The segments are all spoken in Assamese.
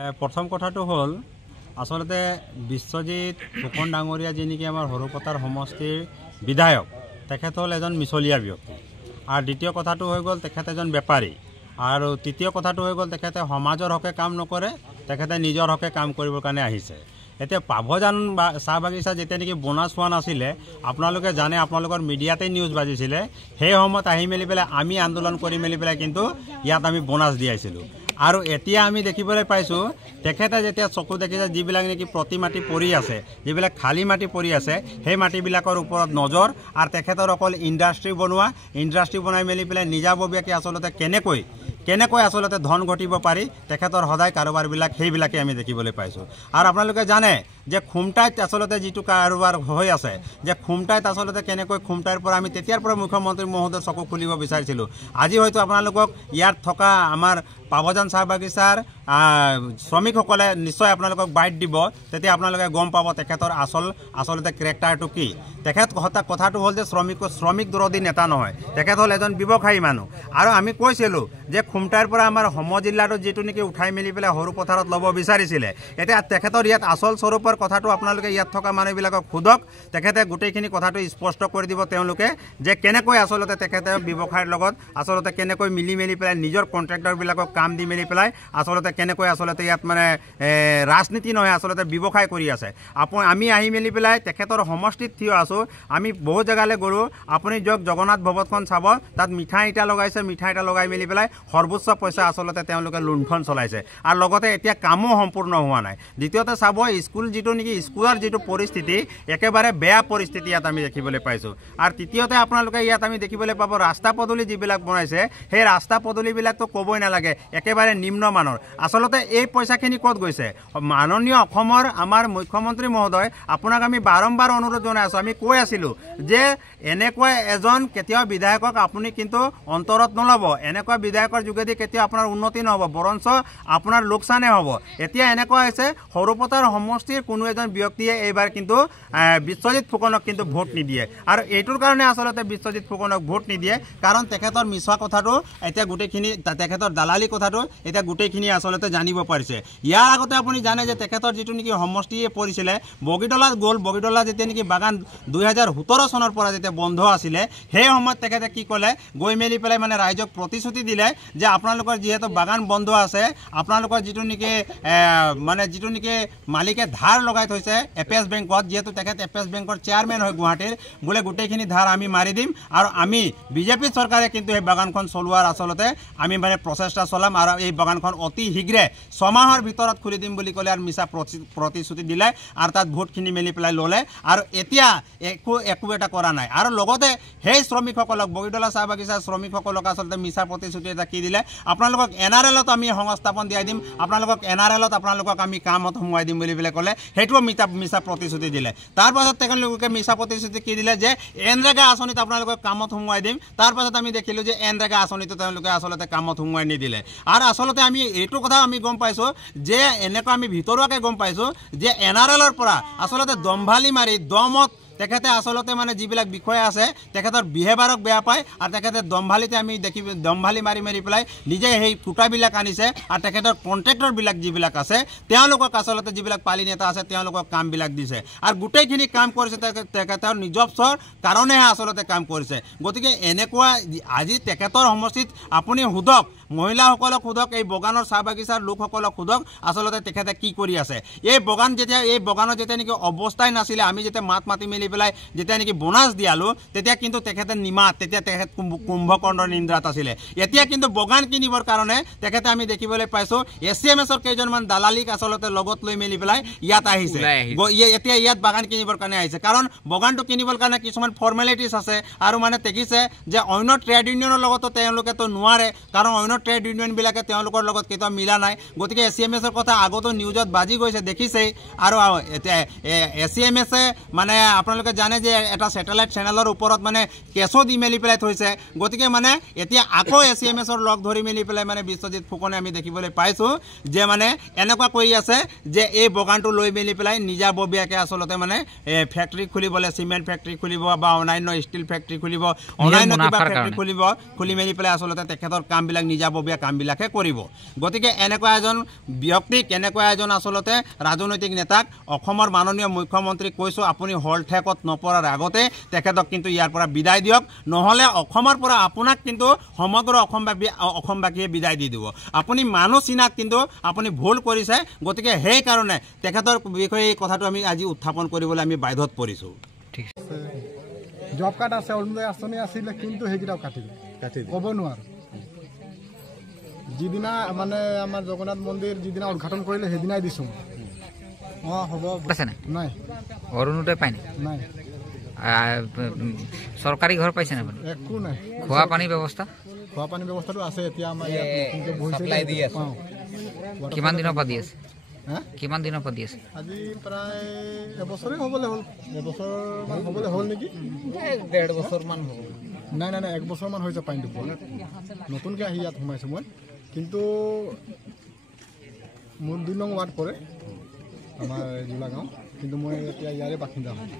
প্ৰথম কথাটো হ'ল আসলতে বিশ্বজিৎ ফুকন ডাঙৰীয়া যি নেকি আমাৰ সৰুপথাৰ সমষ্টিৰ বিধায়ক তেখেত হ'ল এজন মিছলীয়া ব্যক্তি আৰু দ্বিতীয় কথাটো হৈ গ'ল তেখেত এজন বেপাৰী আৰু তৃতীয় কথাটো হৈ গ'ল তেখেতে সমাজৰ হকে কাম নকৰে তেখেতে নিজৰ হকে কাম কৰিবৰ কাৰণে আহিছে এতিয়া পাভজান চাহ বাগিচা যেতিয়া নেকি বোনাছ হোৱা নাছিলে আপোনালোকে জানে আপোনালোকৰ মিডিয়াতে নিউজ বাজিছিলে সেই সময়ত আহি মেলি পেলাই আমি আন্দোলন কৰি মেলি পেলাই কিন্তু ইয়াত আমি বোনাছ দিয়াইছিলোঁ আৰু এতিয়া আমি দেখিবলৈ পাইছোঁ তেখেতে যেতিয়া চকু দেখিছে যিবিলাক নেকি প্ৰতি মাটি পৰি আছে যিবিলাক খালী মাটি পৰি আছে সেই মাটিবিলাকৰ ওপৰত নজৰ আৰু তেখেতৰ অকল ইণ্ডাষ্ট্ৰি বনাই মেলি পেলাই নিজাববীয়াকৈ আচলতে কেনেকৈ আচলতে ধন ঘটিব পাৰি তেখেতৰ সদায় কাৰোবাৰবিলাক সেইবিলাকে আমি দেখিবলৈ পাইছোঁ আৰু আপোনালোকে জানে যে খুমটাইত আচলতে যিটো কাৰোবাৰ হৈ আছে যে খুমটাইত আচলতে কেনেকৈ খুমটাইৰ পৰা আমি তেতিয়াৰ পৰা মুখ্যমন্ত্ৰী মহোদয় চকু খুলিব বিচাৰিছিলোঁ আজি হয়তো আপোনালোকক ইয়াত থকা আমাৰ পাভজান চাহ বাগিচাৰ শ্ৰমিকসকলে নিশ্চয় আপোনালোকক বাইট দিব তেতিয়া আপোনালোকে গম পাব তেখেতৰ আচলতে কেৰেক্টাৰটো কি তেখেত কথাটো হ'ল যে শ্ৰমিক বিৰোধী নেতা নহয় তেখেত হ'ল এজন ব্যৱসায়ী মানুহ আৰু আমি কৈছিলোঁ যে খুমটাইৰ পৰা আমাৰ সম জিলাটো যিটো নেকি উঠাই মেলি পেলাই সৰু পথাৰত ল'ব বিচাৰিছিলে এতিয়া তেখেতৰ ইয়াত আচল স্বৰূপৰ কথাটো আপোনালোকে ইয়াত থকা মানুহবিলাকক সোধক তেখেতে গোটেইখিনি কথাটো স্পষ্ট কৰি দিব তেওঁলোকে যে কেনেকৈ আচলতে তেখেতে ব্যৱসায়ৰ লগত আচলতে কেনেকৈ মিলি মেলি পেলাই নিজৰ কণ্ট্ৰেক্টৰবিলাকক কাম দি মেলি পেলাই আচলতে কেনেকৈ আচলতে ইয়াত মানে ৰাজনীতি নহয় আচলতে ব্যৱসায় কৰি আছে আমি আহি মেলি পেলাই তেখেতৰ সমষ্টিত থিয় আছোঁ আমি বহুত জেগালৈ গ'লোঁ আপুনি জগন্নাথ ভৱনখন চাব তাত মিঠাই ইটা লগাই মেলি পেলাই সৰ্বোচ্চ পইচা আচলতে তেওঁলোকে লুণ্ঠন চলাইছে আৰু লগতে এতিয়া কামো সম্পূৰ্ণ হোৱা নাই দ্বিতীয়তে চাব স্কুলৰ যিটো পৰিস্থিতি একেবাৰে বেয়া পৰিস্থিতি ইয়াত আমি দেখিবলৈ পাইছোঁ আৰু তৃতীয়তে আপোনালোকে ইয়াত আমি দেখিবলৈ পাব ৰাস্তা পদূলি যিবিলাক বনাইছে সেই ৰাস্তা পদূলিবিলাকতো ক'বই নালাগে একেবাৰে নিম্নমানৰ আচলতে এই পইচাখিনি ক'ত গৈছে মাননীয় অসমৰ আমাৰ মুখ্যমন্ত্ৰী মহোদয় আপোনাক আমি বাৰম্বাৰ অনুৰোধ জনাই আছোঁ আমি কৈ আছিলোঁ যে এনেকুৱা এজন কেতিয়াও বিধায়কক আপুনি কিন্তু অন্তৰত নল'ব এনেকুৱা বিধায়কৰ যোগেদি কেতিয়াও আপোনাৰ উন্নতি নহ'ব বৰঞ্চ আপোনাৰ লোকচানে হ'ব এতিয়া এনেকুৱা হৈছে সৰুপথাৰ সমষ্টিৰ কোনো এজন ব্যক্তিয়ে এইবাৰ কিন্তু বিশ্বজিৎ ফুকনক কিন্তু ভোট নিদিয়ে আৰু এইটোৰ কাৰণে আচলতে বিশ্বজিৎ ফুকনক ভোট নিদিয়ে কাৰণ তেখেতৰ মিছা কথাটো এতিয়া গোটেইখিনি তেখেতৰ দালালি কথাটো এতিয়া গোটেইখিনি আচলতে জানিব পাৰিছে ইয়াৰ আগতে আপুনি জানে যে তেখেতৰ যিটো নেকি সমষ্টিয়ে পৰিছিলে বগীতলাত গ'ল বগীতলা যেতিয়া নেকি বাগান 2017 চনৰ পৰা যেতিয়া বন্ধ আছিলে সেই সময়ত তেখেতে কি ক'লে গৈ মেলি পেলাই মানে ৰাইজক প্ৰতিশ্ৰুতি দিলে যে আপোনালোকৰ যিহেতু বাগান বন্ধ আছে আপোনালোকৰ যিটো নেকি মালিকে ধাৰ লগাই থৈছে এপিএছ বেংকত যিহেতু তেখেত এপিএছ বেংকৰ চেয়াৰমেন হয় গুৱাহাটীৰ বোলে গোটেইখিনি ধাৰ আমি মাৰি দিম আৰু আমি বিজেপি চৰকাৰে কিন্তু এই বাগানখন চলোৱাৰ আচলতে আমি মানে প্ৰচেষ্টা চলাম আৰু এই বাগানখন অতি শীঘ্ৰে 6 মাহৰ ভিতৰত খুলি দিম বুলি ক'লে আৰু মিছা প্ৰতিশ্ৰুতি দিলে আৰু তাত ভোটখিনি মেলি পেলাই ল'লে আৰু এতিয়া একো এটা কৰা নাই আৰু লগতে সেই শ্ৰমিকসকলক বগীতলা চাহ বাগিচাৰ শ্ৰমিকসকলক আচলতে মিছা প্ৰতিশ্ৰুতি এটা কি দিলে আপোনালোকক NRLত আমি সংস্থাপন দিয়াই দিম আপোনালোকক NRLত আপোনালোকক আমি কামত সোমোৱাই দিম বুলি পেলাই ক'লে সেইটোও মিছা প্ৰতিশ্ৰুতি দিলে তাৰপাছত তেওঁলোকে মিছা প্ৰতিশ্ৰুতি কি দিলে যে এনৰেগা আঁচনিত আপোনালোকক কামত সোমোৱাই দিম তাৰপাছত আমি দেখিলোঁ যে এনৰেগা আঁচনিটো তেওঁলোকে আচলতে কামত সোমোৱাই নিদিলে আৰু আচলতে আমি এইটো কথা আমি গম পাইছোঁ যে এনেকুৱা আমি ভিতৰুৱাকৈ গম পাইছোঁ যে NRLৰ পৰা আচলতে দম্ভালি মাৰি দমত তেখেতে আচলতে মানে যিবিলাক বিষয় আছে তেখেতৰ বিহেভিয়াৰক বেয়া পায় আৰু তেখেতে দম্ভালিতে আমি দম্ভালি মাৰি পেলাই নিজে সেই ফুটাবিলাক আনিছে আৰু তেখেতৰ কণ্ট্ৰেক্টৰবিলাক যিবিলাক আছে তেওঁলোকক আচলতে যিবিলাক পালি নেতা আছে তেওঁলোকক কামবিলাক দিছে আৰু গোটেইখিনি কাম কৰিছে তেখেতৰ নিজস্বৰ কাৰণেহে আচলতে কাম কৰিছে গতিকে এনেকুৱা আজি তেখেতৰ সমষ্টিত আপুনি সোধক মহিলাসকলক সোধক এই বগানৰ চাহ বাগিচাৰ লোকসকলক সোধক আচলতে তেখেতে কি কৰি আছে এই বগানৰ যেতিয়া নেকি অৱস্থাই নাছিলে আমি যেতিয়া মাতি মেলি পেলাই যেতিয়া নেকি বোনাছ দিয়ালোঁ তেতিয়া কিন্তু তেখেতে তেতিয়া তেখেত কুম্ভকৰ্ণৰ নিন্দ্ৰাত আছিলে এতিয়া কিন্তু বগান কিনিবৰ কাৰণে তেখেতে আমি দেখিবলৈ পাইছোঁ SCMSৰ কেইজনমান দালালিক আচলতে লগত লৈ মেলি পেলাই ইয়াত আহিছে এতিয়া ইয়াত বাগান কিনিবৰ কাৰণে আহিছে কাৰণ বগানটো কিনিবৰ কাৰণে কিছুমান ফৰ্মেলিটিছ আছে আৰু মানে দেখিছে যে অন্য ট্ৰেড ইউনিয়নৰ লগতো তেওঁলোকেতো নোৱাৰে কাৰণ অন্য ট্ৰেড ইউনিয়নবিলাকে তেওঁলোকৰ লগত কেতিয়াও মিলা নাই গতিকে SCMSৰ কথা আগতো নিউজত বাজি গৈছে দেখিছেই আৰু SCMSে মানে আপোনালোকে জানে যে এটা স্যাটেলাইট চেনেলৰ ওপৰত মানে কেছো দি মেলি পেলাই থৈছে গতিকে মানে এতিয়া আকৌ SCMSৰ লগ ধৰি মেলি পেলাই মানে বিশ্বজিৎ ফুকনে আমি দেখিবলৈ পাইছোঁ যে মানে এনেকুৱা কৰি আছে যে এই বগানটো লৈ মেলি পেলাই নিজাববীয়াকৈ আচলতে মানে ফেক্টৰী খুলিবলৈ চিমেণ্ট ফেক্টৰী খুলিব বা অন্যান্য ষ্টীল ফেক্টৰী খুলিব অন্যান্য কিবা ফেক্টৰী খুলি মেলি পেলাই আচলতে তেখেতৰ কামবিলাক নিজা নিজাববীয়া কামবিলাকহে কৰিব। গতিকে এনেকুৱা এজন ব্যক্তিক, এনেকুৱা এজন আচলতে ৰাজনৈতিক নেতাক অসমৰ মাননীয় মুখ্যমন্ত্ৰীক কৈছোঁ, আপুনি হল ঠেকত নপৰাৰ আগতে তেখেতক কিন্তু ইয়াৰ পৰা বিদায় দিয়ক, নহ'লে অসমৰ পৰা আপোনাক কিন্তু সমগ্ৰ অসমবাসীয়ে বিদায় দি দিব। আপুনি মানুহ চিনাক কিন্তু আপুনি ভুল কৰিছে। গতিকে সেইকাৰণে তেখেতৰ বিষয়ে এই কথাটো আমি আজি উত্থাপন কৰিবলৈ আমি বাধ্যত পৰিছোঁ। ঠিক আছে, জব কাৰ্ড আছে, অৰুণোদয় আঁচনি আছিলে, কিন্তু সেইকেইটাও কাটি ক'ব নোৱাৰোঁ। যিদিনা মানে আমাৰ জগন্নাথ মন্দিৰ যিদিনা উদ্ঘাটন কৰিলে সেইদিনাই দিছোঁ। অঁ হ'ব নাই, অৰুণোদয় পায় নাই, চৰকাৰী ঘৰ পাইছে নে? একো নাই। খোৱা পানী ব্যৱস্থা, খোৱা পানী ব্যৱস্থাটো আছে। এতিয়া আমাৰ ইয়াত কিমান দিনৰ পৰা দি আছে? কিমান দিনৰ পৰা দি আছে? আজি প্ৰায় এবছৰে হ'বলৈ হ'ল, এবছৰমান হ'বলৈ হ'ল নেকি, 1.5 বছৰমান হ'ব। নাই নাই নাই, 1 বছৰমান হৈছে পানীটো পোৱা। নতুনকৈ আহি ইয়াত সোমাইছোঁ মই, কিন্তু মোৰ 2 নং ৱাৰ্ড পৰে আমাৰ জোলা গাঁও, কিন্তু মই এতিয়া ইয়াৰে বাসিন্দা হয়।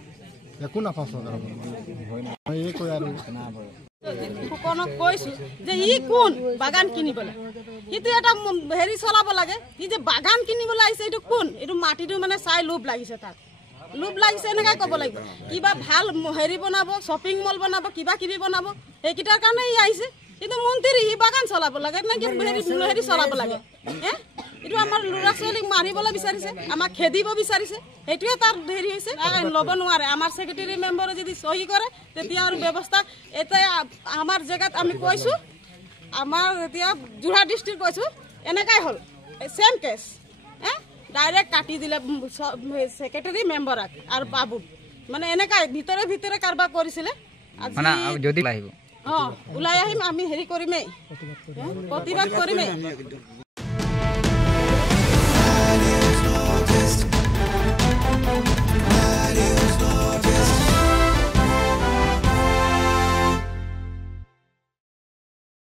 একো নাপাওঁ চৰকাৰৰ পৰা। মই এই কৈ আৰু ফুকনক কৈছোঁ যে ই কোন বাগান কিনিবলৈ, সিটো এটা হেৰি চলাব লাগে। সি যে বাগান কিনিবলৈ আহিছে, এইটো কোন? এইটো মাটিটো মানে চাই লোভ লাগিছে, তাক লোভ লাগিছে এনেকৈ ক'ব লাগিব। কিবা ভাল হেৰি বনাব, শ্বপিং মল বনাব, কিবা কিবি বনাব, সেইকেইটাৰ কাৰণে ই আহিছে। কিন্তু মন্ত্ৰী সি বাগান চলাব লাগে নে কি হেৰি চলাব লাগে? এইটো আমাৰ ল'ৰা ছোৱালীক মাৰিবলৈ বিচাৰিছে, আমাক খেদিব বিচাৰিছে, সেইটোৱে তাৰ হেৰি হৈছে। ল'ব নোৱাৰে। আমাৰ ছেক্ৰেটাৰী মেম্বাৰে যদি চহী কৰে তেতিয়া আৰু ব্যৱস্থা। এতিয়া আমাৰ জেগাত আমি কৈছোঁ, আমাৰ এতিয়া যোৰহাট ডিষ্ট্ৰিক্ট কৈছোঁ, এনেকাই হ'ল ছেম কেছ। ডাইৰেক্ট কাটি দিলে ছেক্ৰেটাৰী মেম্বাৰক আৰু বাবুক, মানে এনেকাই ভিতৰে ভিতৰে কাৰোবাৰ কৰিছিলে। যদি আহিব ওলাই আহিম, আমি হেৰি কৰিমেই, প্ৰতিবাদ কৰিমেই।